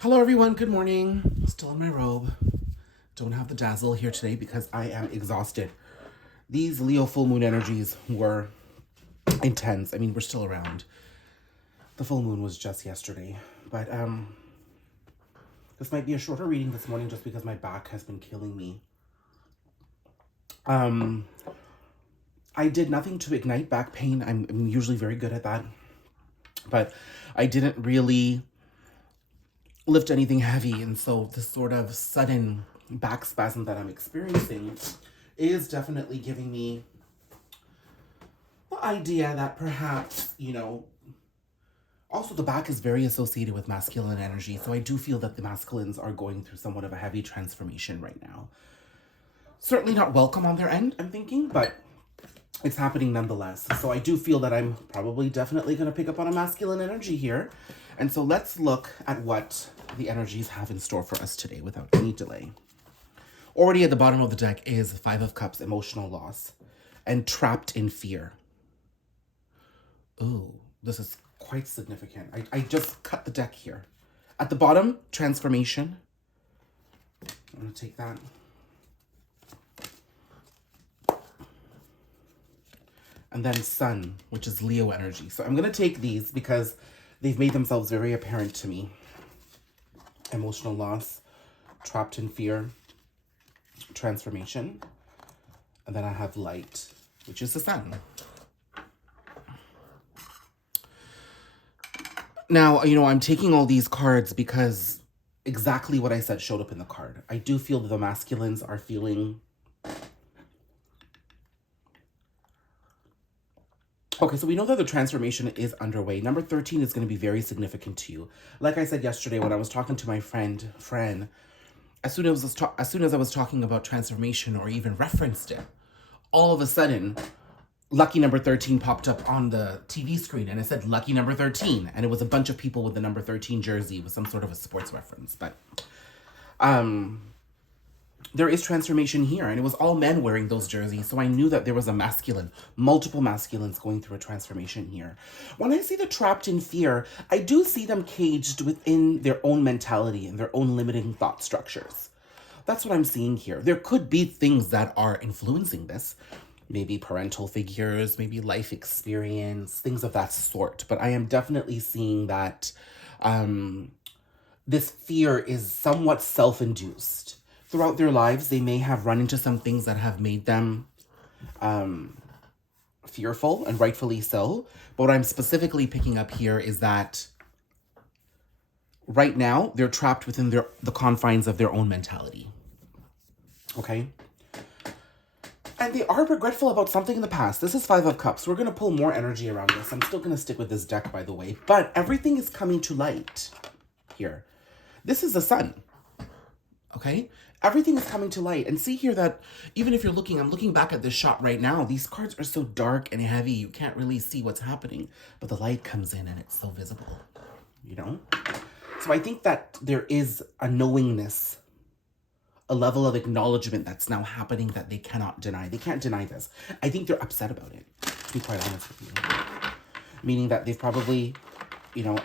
Hello everyone, good morning. Still in my robe. Don't have the dazzle here today because I am exhausted. These Leo full moon energies were intense. I mean, we're still around. The full moon was just yesterday. But this might be a shorter reading this morning just because my back has been killing me. I did nothing to ignite back pain. I'm usually very good at that. But I didn't really lift anything heavy, and so this sort of sudden back spasm that I'm experiencing is definitely giving me the idea that perhaps, also the back is very associated with masculine energy, so I do feel that the masculines are going through somewhat of a heavy transformation right now. Certainly not welcome on their end, I'm thinking, but it's happening nonetheless. So I do feel that I'm probably definitely going to pick up on a masculine energy here. And so let's look at what the energies have in store for us today without any delay. Already at the bottom of the deck is Five of Cups, emotional loss, and trapped in fear. Ooh, this is quite significant. I just cut the deck here. At the bottom, transformation. I'm going to take that. And then Sun, which is Leo energy. So I'm going to take these because they've made themselves very apparent to me. Emotional loss, trapped in fear, transformation. And then I have Light, which is the Sun. Now, I'm taking all these cards because exactly what I said showed up in the card. I do feel that the masculines are feeling... Okay, so we know that the transformation is underway. Number 13 is going to be very significant to you. Like I said yesterday when I was talking to my friend, as soon as I was talking about transformation or even referenced it, all of a sudden, lucky number 13 popped up on the TV screen and it said lucky number 13. And it was a bunch of people with the number 13 jersey with some sort of a sports reference. But there is transformation here, and it was all men wearing those jerseys, so I knew that there was a masculine, multiple masculines going through a transformation here. When I see the trapped in fear, I do see them caged within their own mentality and their own limiting thought structures. That's what I'm seeing here. There could be things that are influencing this. Maybe parental figures, maybe life experience, things of that sort. But I am definitely seeing that this fear is somewhat self-induced. Throughout their lives, they may have run into some things that have made them fearful, and rightfully so. But what I'm specifically picking up here is that right now, they're trapped within the confines of their own mentality. Okay? And they are regretful about something in the past. This is Five of Cups. We're going to pull more energy around this. I'm still going to stick with this deck, by the way. But everything is coming to light here. This is the Sun. Okay? Everything is coming to light. And see here that even if I'm looking back at this shot right now, these cards are so dark and heavy, you can't really see what's happening. But the light comes in and it's so visible, So I think that there is a knowingness, a level of acknowledgement that's now happening that they cannot deny. They can't deny this. I think they're upset about it, to be quite honest with you. Meaning that they've probably,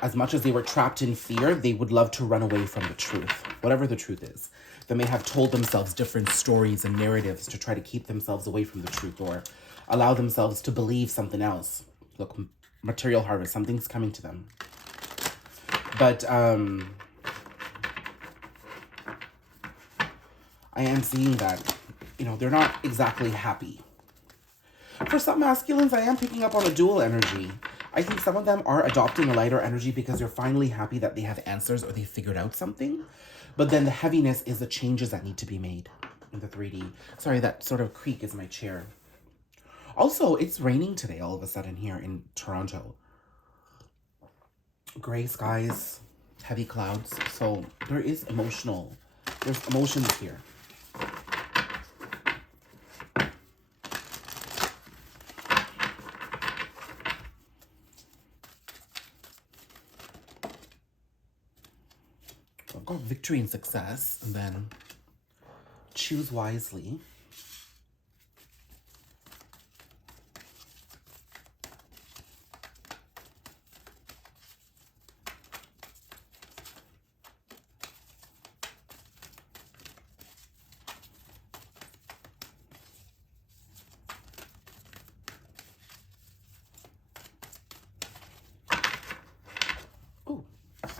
as much as they were trapped in fear, they would love to run away from the truth, whatever the truth is. They may have told themselves different stories and narratives to try to keep themselves away from the truth or allow themselves to believe something else. Look, material harvest, something's coming to them. But I am seeing that, they're not exactly happy. For some masculines, I am picking up on a dual energy. I think some of them are adopting a lighter energy because they're finally happy that they have answers or they figured out something. But then the heaviness is the changes that need to be made in the 3D. Sorry, that sort of creak is my chair. Also, it's raining today all of a sudden here in Toronto. Gray skies, heavy clouds. So there's emotions here. I've got victory and success, and then choose wisely.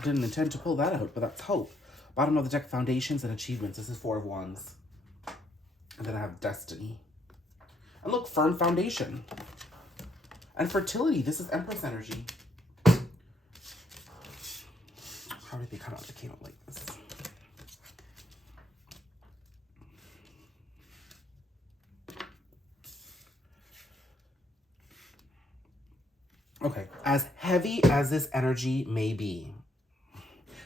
Didn't intend to pull that out, but that's hope. Bottom of the deck, foundations and achievements. This is Four of Wands. And then I have destiny. And look, firm foundation. And fertility. This is Empress energy. How did they come out? They came out like this. Okay, as heavy as this energy may be,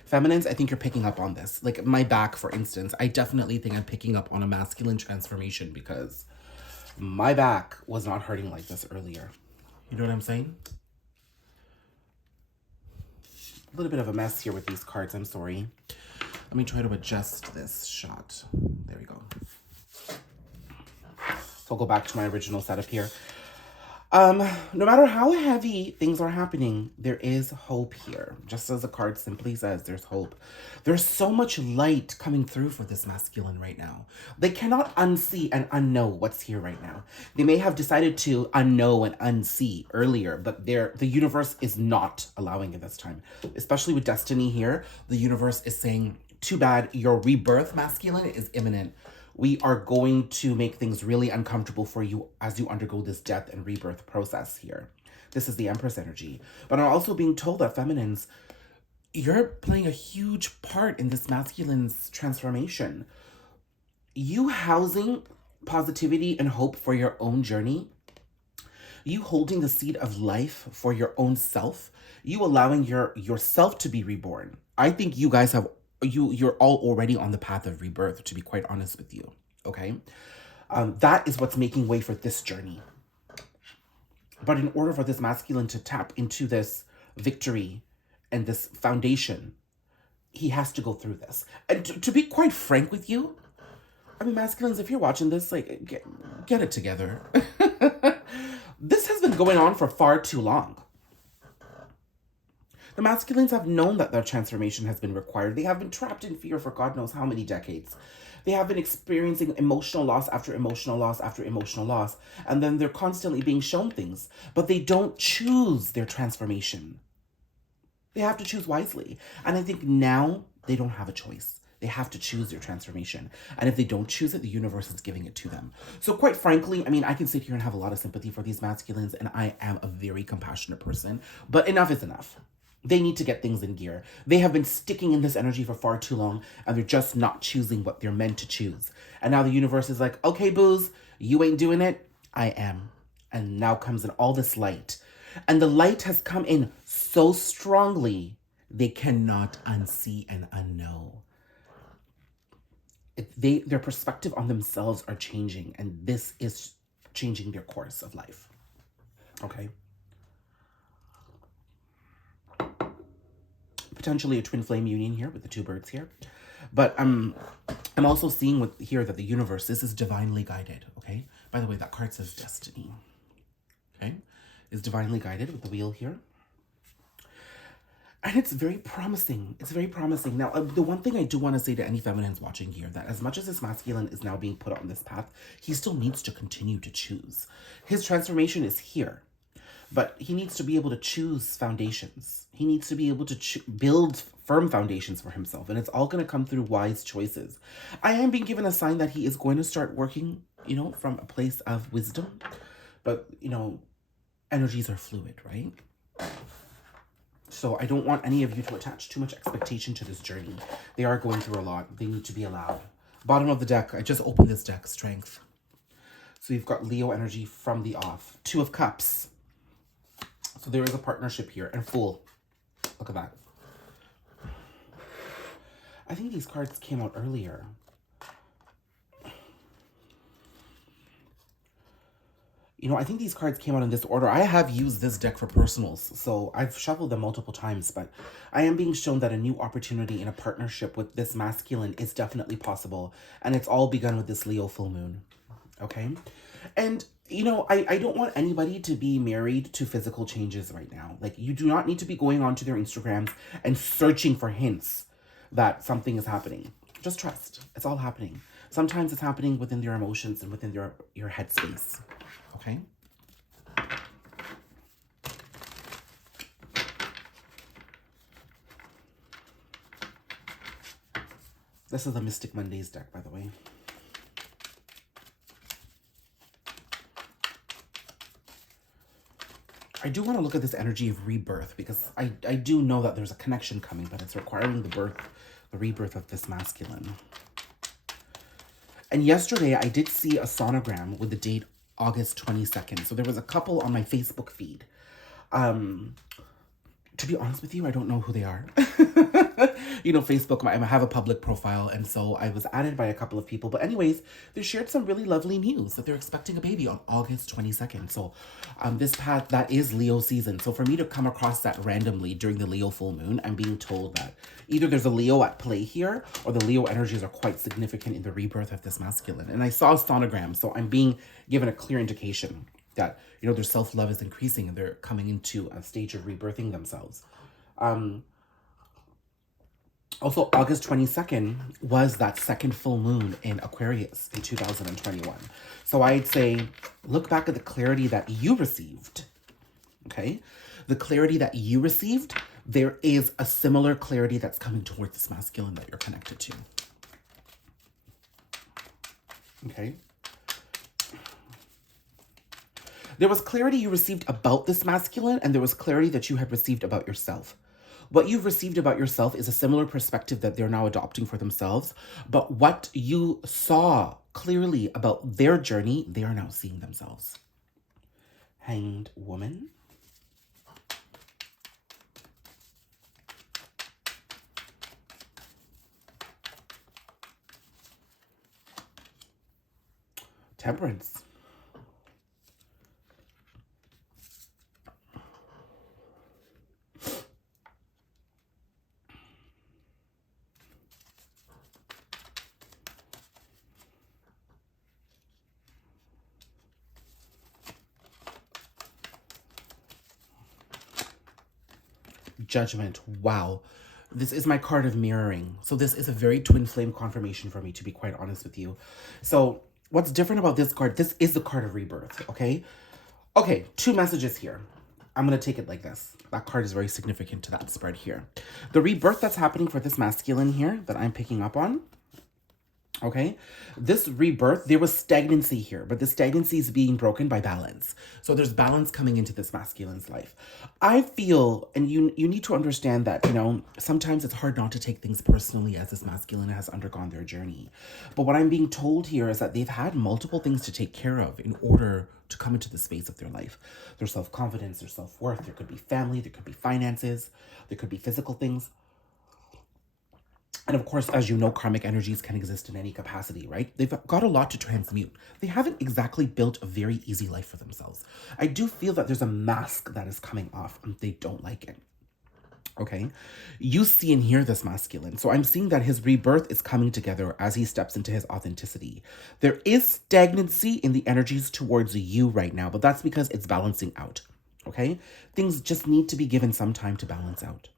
feminines, I think you're picking up on this. Like my back, for instance, I definitely think I'm picking up on a masculine transformation because my back was not hurting like this earlier. You know what I'm saying? A little bit of a mess here with these cards, I'm sorry. Let me try to adjust this shot. There we go. So I'll go back to my original setup here. No matter how heavy things are happening, there is hope here. Just as the card simply says, there's hope. There's so much light coming through for this masculine right now. They cannot unsee and unknow what's here right now. They may have decided to unknow and unsee earlier, but the universe is not allowing it this time. Especially with destiny here, the universe is saying, too bad, your rebirth, masculine, is imminent. We are going to make things really uncomfortable for you as you undergo this death and rebirth process here. This is the Empress energy. But I'm also being told that feminines, you're playing a huge part in this masculine's transformation. You housing positivity and hope for your own journey. You holding the seed of life for your own self. You allowing yourself to be reborn. I think you guys have you're all already on the path of rebirth, to be quite honest with you, okay? That is what's making way for this journey. But in order for this masculine to tap into this victory and this foundation, he has to go through this. And to be quite frank with you, I mean, masculines, if you're watching this, like, get it together. This has been going on for far too long. The masculines have known that their transformation has been required. They have been trapped in fear for God knows how many decades. They have been experiencing emotional loss after emotional loss after emotional loss. And then they're constantly being shown things. But they don't choose their transformation. They have to choose wisely. And I think now they don't have a choice. They have to choose their transformation. And if they don't choose it, the universe is giving it to them. So quite frankly, I mean, I can sit here and have a lot of sympathy for these masculines. And I am a very compassionate person. But enough is enough. They need to get things in gear. They have been sticking in this energy for far too long, and they're just not choosing what they're meant to choose. And now the universe is like, okay, booze, you ain't doing it. I am. And now comes in all this light. And the light has come in so strongly, they cannot unsee and unknow. Their perspective on themselves are changing, and this is changing their course of life. Okay? Potentially a twin flame union here with the two birds here. But I'm also seeing here that the universe, this is divinely guided, okay? By the way, that card says destiny, okay? Is divinely guided with the wheel here. And it's very promising. It's very promising. Now, the one thing I do want to say to any feminines watching here, that as much as this masculine is now being put on this path, he still needs to continue to choose. His transformation is here. But he needs to be able to choose foundations. He needs to be able to build firm foundations for himself. And it's all going to come through wise choices. I am being given a sign that he is going to start working, from a place of wisdom. But, energies are fluid, right? So I don't want any of you to attach too much expectation to this journey. They are going through a lot. They need to be allowed. Bottom of the deck. I just opened this deck. Strength. So you've got Leo energy from the off. Two of Cups. So there is a partnership here. And Fool. Look at that. I think these cards came out earlier. I think these cards came out in this order. I have used this deck for personals, so I've shuffled them multiple times, but I am being shown that a new opportunity in a partnership with this masculine is definitely possible, and it's all begun with this Leo full moon, okay? And, I don't want anybody to be married to physical changes right now. Like, you do not need to be going onto their Instagrams and searching for hints that something is happening. Just trust. It's all happening. Sometimes it's happening within your emotions and within your headspace. Okay? This is the Mystic Mondays deck, by the way. I do want to look at this energy of rebirth because I do know that there's a connection coming, but it's requiring the rebirth of this masculine. And yesterday I did see a sonogram with the date August 22nd. So there was a couple on my Facebook feed. To be honest with you, I don't know who they are. You know, Facebook, I have a public profile, and so I was added by a couple of people. But anyways, they shared some really lovely news that they're expecting a baby on August 22nd. So that is Leo season. So for me to come across that randomly during the Leo full moon, I'm being told that either there's a Leo at play here, or the Leo energies are quite significant in the rebirth of this masculine. And I saw a sonogram, so I'm being given a clear indication that, you know, their self-love is increasing and they're coming into a stage of rebirthing themselves. Also, August 22nd was that second full moon in Aquarius in 2021. So I'd say, look back at the clarity that you received, okay? The clarity that you received, there is a similar clarity that's coming towards this masculine that you're connected to, okay? There was clarity you received about this masculine, and there was clarity that you had received about yourself. What you've received about yourself is a similar perspective that they're now adopting for themselves. But what you saw clearly about their journey, they are now seeing themselves. Hanged Woman. Temperance. Judgment. Wow. This is my card of mirroring. So this is a very twin flame confirmation for me, to be quite honest with you. So what's different about this card? This is the card of rebirth, okay? Okay, two messages here. I'm going to take it like this. That card is very significant to that spread here. The rebirth that's happening for this masculine here that I'm picking up on, okay, this rebirth, there was stagnancy here, but the stagnancy is being broken by balance. So there's balance coming into this masculine's life. I feel, and you need to understand that, you know, sometimes it's hard not to take things personally as this masculine has undergone their journey. But what I'm being told here is that they've had multiple things to take care of in order to come into the space of their life. Their self-confidence, their self-worth, there could be family, there could be finances, there could be physical things. And of course, as you know, karmic energies can exist in any capacity, right? They've got a lot to transmute. They haven't exactly built a very easy life for themselves. I do feel that there's a mask that is coming off and they don't like it, okay? You see and hear this masculine. So I'm seeing that his rebirth is coming together as he steps into his authenticity. There is stagnancy in the energies towards you right now, but that's because it's balancing out, okay? Things just need to be given some time to balance out.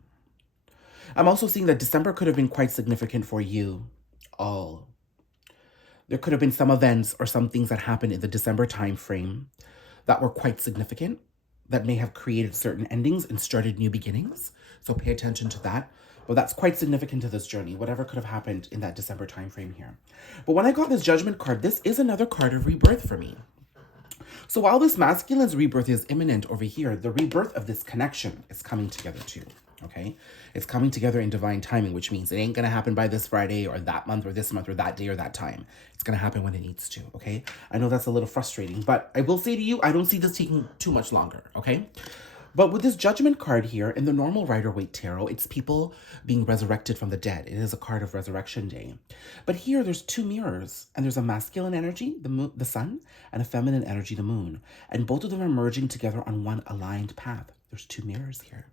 I'm also seeing that December could have been quite significant for you all. There could have been some events or some things that happened in the December time frame that were quite significant, that may have created certain endings and started new beginnings. So pay attention to that. But that's quite significant to this journey, whatever could have happened in that December time frame here. But when I got this Judgment card, this is another card of rebirth for me. So while this masculine's rebirth is imminent over here, the rebirth of this connection is coming together too. Okay, it's coming together in divine timing, which means it ain't gonna happen by this Friday or that month or this month or that day or that time. It's gonna happen when it needs to. Okay, I know that's a little frustrating, but I will say to you, I don't see this taking too much longer. Okay, but with this Judgment card here in the normal Rider-Waite Tarot, it's people being resurrected from the dead. It is a card of Resurrection Day. But here there's two mirrors, and there's a masculine energy, the sun, and a feminine energy, the moon. And both of them are merging together on one aligned path. There's two mirrors here.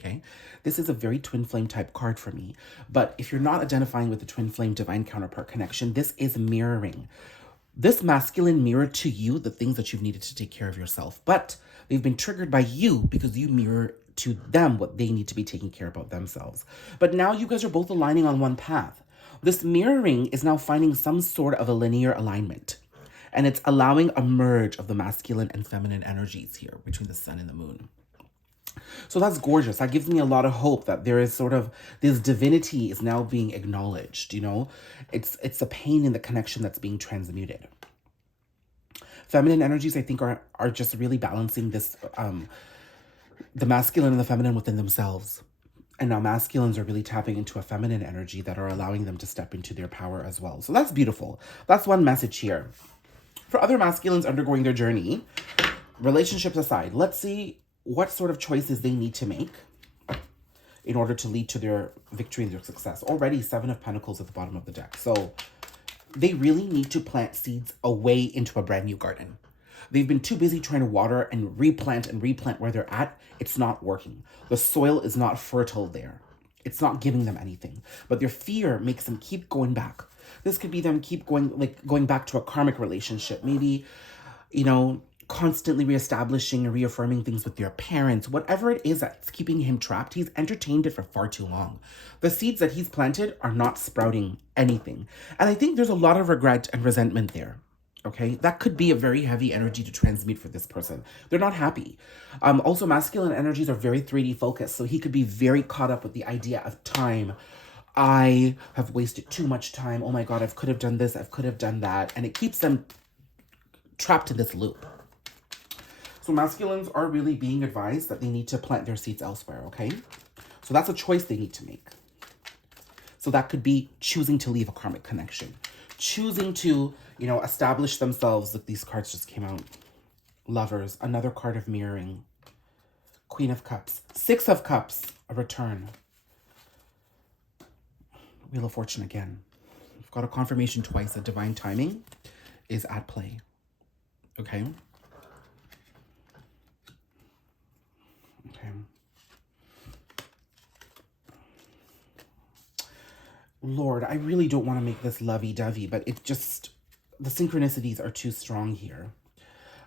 Okay, this is a very twin flame type card for me. But if you're not identifying with the twin flame divine counterpart connection, this is mirroring. This masculine mirrored to you the things that you've needed to take care of yourself. But they've been triggered by you because you mirror to them what they need to be taking care about themselves. But now you guys are both aligning on one path. This mirroring is now finding some sort of a linear alignment. And it's allowing a merge of the masculine and feminine energies here between the sun and the moon. So that's gorgeous. That gives me a lot of hope that there is sort of this divinity is now being acknowledged, you know? It's a pain in the connection that's being transmuted. Feminine energies, I think, are just really balancing this, the masculine and the feminine within themselves. And now masculines are really tapping into a feminine energy that are allowing them to step into their power as well. So that's beautiful. That's one message here. For other masculines undergoing their journey, relationships aside, let's see what sort of choices they need to make in order to lead to their victory and their success. Already 7 of Pentacles at the bottom of the deck. So they really need to plant seeds away into a brand new garden. They've been too busy trying to water and replant where they're at. It's not working. The soil is not fertile there. It's not giving them anything. But their fear makes them keep going back. This could be them keep going back to a karmic relationship. Maybe, you know, constantly reestablishing and reaffirming things with their parents. Whatever it is that's keeping him trapped, he's entertained it for far too long. The seeds that he's planted are not sprouting anything. And I think there's a lot of regret and resentment there. Okay, that could be a very heavy energy to transmute for this person. They're not happy. Also, masculine energies are very 3D focused. So he could be very caught up with the idea of time. I have wasted too much time. Oh my God, I could have done this. I could have done that. And it keeps them trapped in this loop. So masculines are really being advised that they need to plant their seeds elsewhere, okay? So that's a choice they need to make. So that could be choosing to leave a karmic connection. Choosing to, you know, establish themselves. Look, these cards just came out. Lovers, another card of mirroring. Queen of Cups, 6 of Cups, a return. Wheel of Fortune again. We've got a confirmation twice that divine timing is at play, okay? Okay. Lord, I really don't want to make this lovey-dovey, but it just, the synchronicities are too strong here.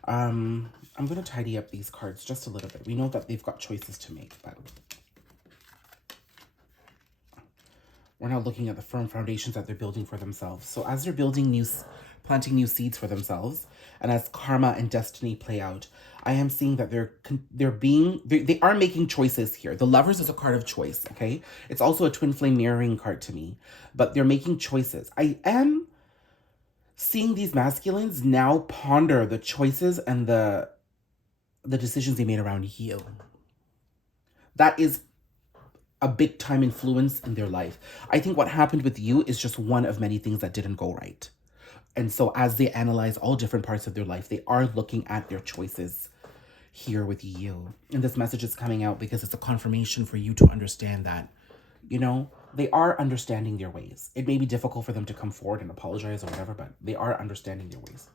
I'm going to tidy up these cards just a little bit. We know that they've got choices to make, but we're now looking at the firm foundations that they're building for themselves. So as they're building planting new seeds for themselves, and as karma and destiny play out, I am seeing that they are making choices here. The Lovers is a card of choice, okay? It's also a twin flame mirroring card to me, but they're making choices. I am seeing these masculines now ponder the choices and the decisions they made around you. That is a big time influence in their life. I think what happened with you is just one of many things that didn't go right. And so as they analyze all different parts of their life, they are looking at their choices here with you. And this message is coming out because it's a confirmation for you to understand that, you know, they are understanding their ways. It may be difficult for them to come forward and apologize or whatever, but they are understanding their ways.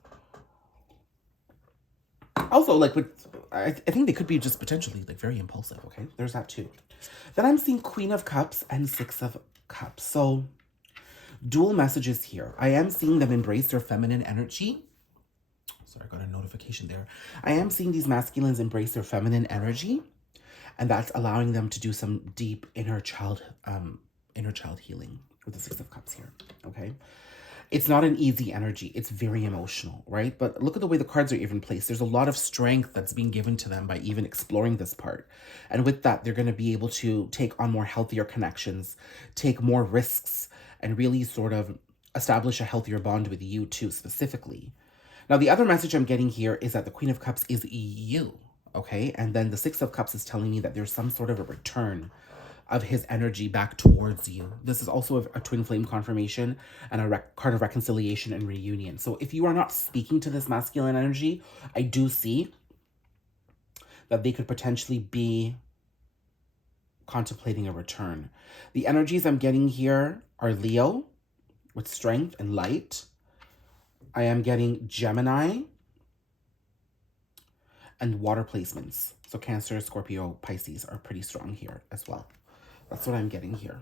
Also, like, I think they could be just potentially, like, very impulsive, okay? There's that too. Then I'm seeing Queen of Cups and 6 of Cups. So dual messages here. I am seeing them embrace their feminine energy. Sorry, I got a notification there. I am seeing these masculines embrace their feminine energy, and that's allowing them to do some deep inner child healing with the 6 of Cups here, okay? It's not an easy energy. It's very emotional, right? But look at the way the cards are even placed. There's a lot of strength that's being given to them by even exploring this part. And with that, they're going to be able to take on more healthier connections, take more risks, and really sort of establish a healthier bond with you too, specifically. Now, the other message I'm getting here is that the Queen of Cups is you, okay? And then the 6 of Cups is telling me that there's some sort of a return of his energy back towards you. This is also a twin flame confirmation and a card of reconciliation and reunion. So if you are not speaking to this masculine energy, I do see that they could potentially be contemplating a return. The energies I'm getting here are Leo with strength and light. I am getting Gemini and water placements. So Cancer, Scorpio, Pisces are pretty strong here as well. That's what I'm getting here.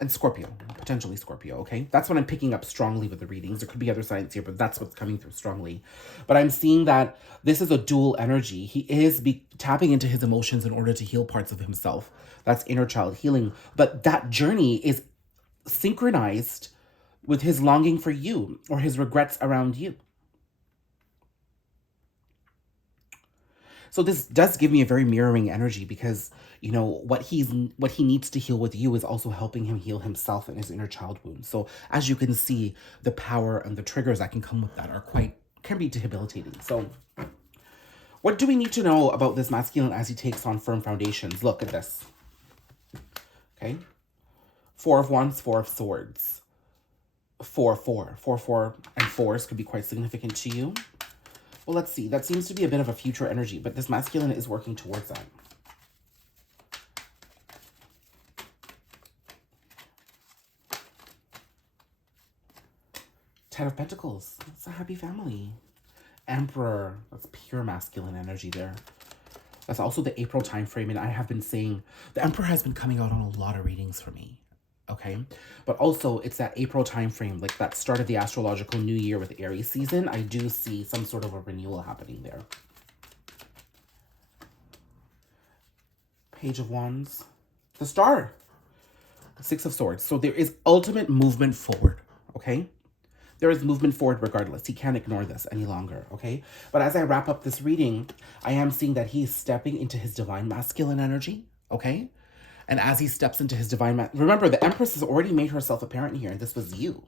And Scorpio, potentially Scorpio, okay? That's what I'm picking up strongly with the readings. There could be other signs here, but that's what's coming through strongly. But I'm seeing that this is a dual energy. He is tapping into his emotions in order to heal parts of himself. That's inner child healing. But that journey is synchronized with his longing for you or his regrets around you. So this does give me a very mirroring energy because, you know, what he needs to heal with you is also helping him heal himself and his inner child wound. So as you can see, the power and the triggers that can come with that can be debilitating. So what do we need to know about this masculine as he takes on firm foundations? Look at this. Okay. 4 of Wands, 4 of Swords. 4, 4. 4, 4, and 4s could be quite significant to you. Well, let's see. That seems to be a bit of a future energy, but this masculine is working towards that. Ten of Pentacles. It's a happy family. Emperor. That's pure masculine energy there. That's also the April time frame, and I have been saying the Emperor has been coming out on a lot of readings for me. Okay, but also it's that April time frame, like that start of the astrological new year with Aries season. I do see some sort of a renewal happening there. Page of Wands, the Star, 6 of Swords. So there is ultimate movement forward. Okay, there is movement forward regardless. He can't ignore this any longer. Okay, but as I wrap up this reading, I am seeing that he's stepping into his divine masculine energy. Okay. And as he steps into his divine... Remember, the Empress has already made herself apparent here, and this was you.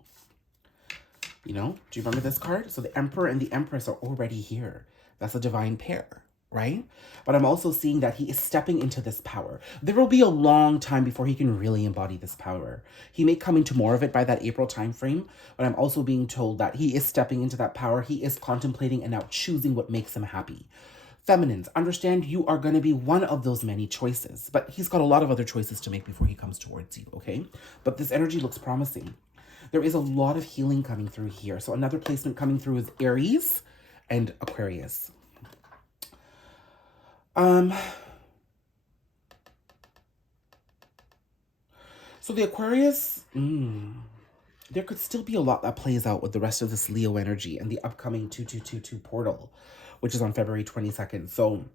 You know? Do you remember this card? So the Emperor and the Empress are already here. That's a divine pair, right? But I'm also seeing that he is stepping into this power. There will be a long time before he can really embody this power. He may come into more of it by that April time frame, but I'm also being told that he is stepping into that power. He is contemplating and now choosing what makes him happy. Feminines, understand you are going to be one of those many choices, but he's got a lot of other choices to make before he comes towards you, okay? But this energy looks promising. There is a lot of healing coming through here. So another placement coming through is Aries and Aquarius. So the Aquarius, there could still be a lot that plays out with the rest of this Leo energy and the upcoming 2222 portal, which is on February 22nd. So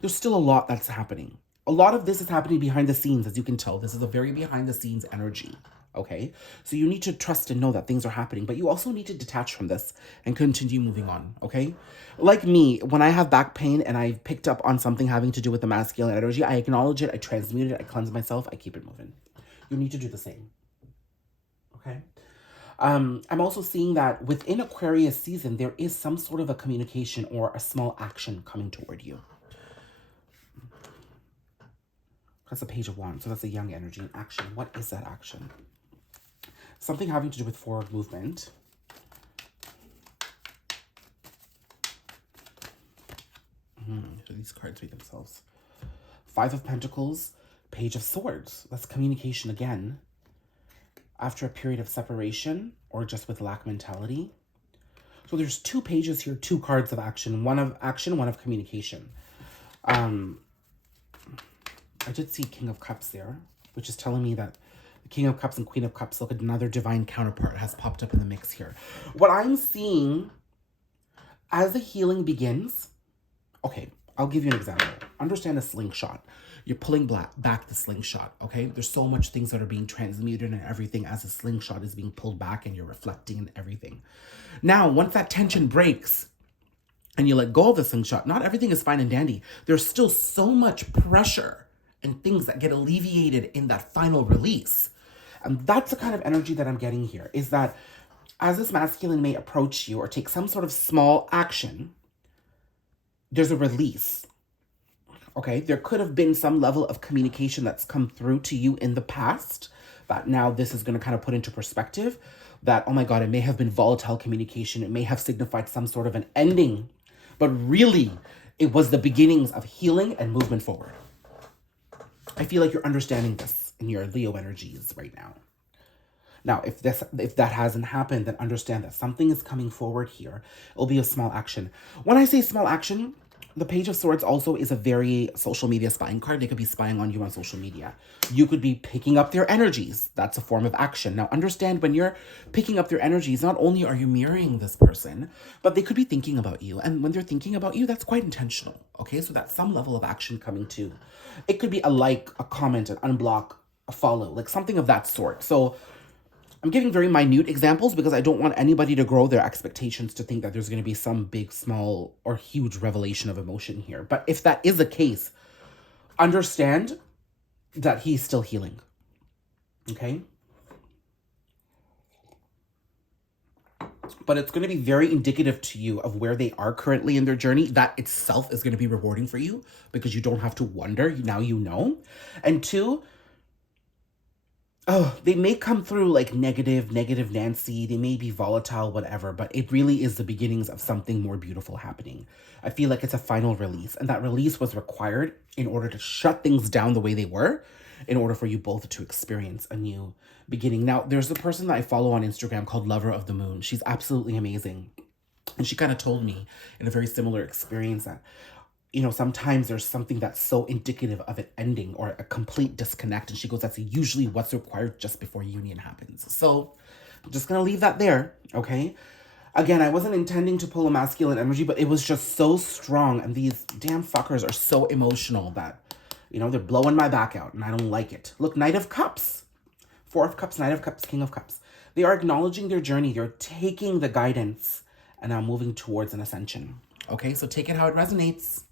there's still a lot that's happening. A lot of this is happening behind the scenes, as you can tell. This is a very behind the scenes energy, okay? So you need to trust and know that things are happening, but you also need to detach from this and continue moving on, okay? Like me, when I have back pain and I've picked up on something having to do with the masculine energy, I acknowledge it, I transmute it, I cleanse myself, I keep it moving. You need to do the same, okay? I'm also seeing that within Aquarius season, there is some sort of a communication or a small action coming toward you. That's a Page of Wands, so that's a young energy in action. What is that action? Something having to do with forward movement. So these cards read themselves. 5 of Pentacles, Page of Swords. That's communication again. After a period of separation or just with lack mentality. So there's 2 pages here, 2 cards of action. One of action, one of communication. I did see King of Cups there, which is telling me that the King of Cups and Queen of Cups, look at another divine counterpart, has popped up in the mix here. What I'm seeing as the healing begins, okay, I'll give you an example. Understand a slingshot. You're pulling back the slingshot, okay? There's so much things that are being transmuted and everything as the slingshot is being pulled back and you're reflecting and everything. Now, once that tension breaks and you let go of the slingshot, not everything is fine and dandy. There's still so much pressure and things that get alleviated in that final release. And that's the kind of energy that I'm getting here, is that as this masculine may approach you or take some sort of small action, there's a release. Okay, there could have been some level of communication that's come through to you in the past that now this is going to kind of put into perspective that, oh my God, it may have been volatile communication. It may have signified some sort of an ending, but really it was the beginnings of healing and movement forward. I feel like you're understanding this in your Leo energies right now. Now, if that hasn't happened, then understand that something is coming forward here. It'll be a small action. When I say small action, the Page of Swords also is a very social media spying card. They could be spying on you on social media. You could be picking up their energies. That's a form of action. Now, understand when you're picking up their energies, not only are you mirroring this person, but they could be thinking about you. And when they're thinking about you, that's quite intentional. Okay, so that's some level of action coming too. It could be a like, a comment, an unblock, a follow, like something of that sort. So I'm giving very minute examples because I don't want anybody to grow their expectations to think that there's going to be some big, small, or huge revelation of emotion here. But if that is the case, understand that he's still healing. Okay? But it's going to be very indicative to you of where they are currently in their journey. That itself is going to be rewarding for you because you don't have to wonder. Now you know. And two, oh, they may come through like negative Nancy. They may be volatile, whatever, but it really is the beginnings of something more beautiful happening. I feel like it's a final release, and that release was required in order to shut things down the way they were, in order for you both to experience a new beginning. Now, there's a person that I follow on Instagram called Lover of the Moon. She's absolutely amazing. And she kind of told me in a very similar experience that, you know, sometimes there's something that's so indicative of it ending or a complete disconnect. And she goes, that's usually what's required just before union happens. So I'm just going to leave that there, okay? Again, I wasn't intending to pull a masculine energy, but it was just so strong. And these damn fuckers are so emotional that, you know, they're blowing my back out and I don't like it. Look, Knight of Cups. Four of Cups, Knight of Cups, King of Cups. They are acknowledging their journey. They're taking the guidance and now moving towards an ascension. Okay, so take it how it resonates.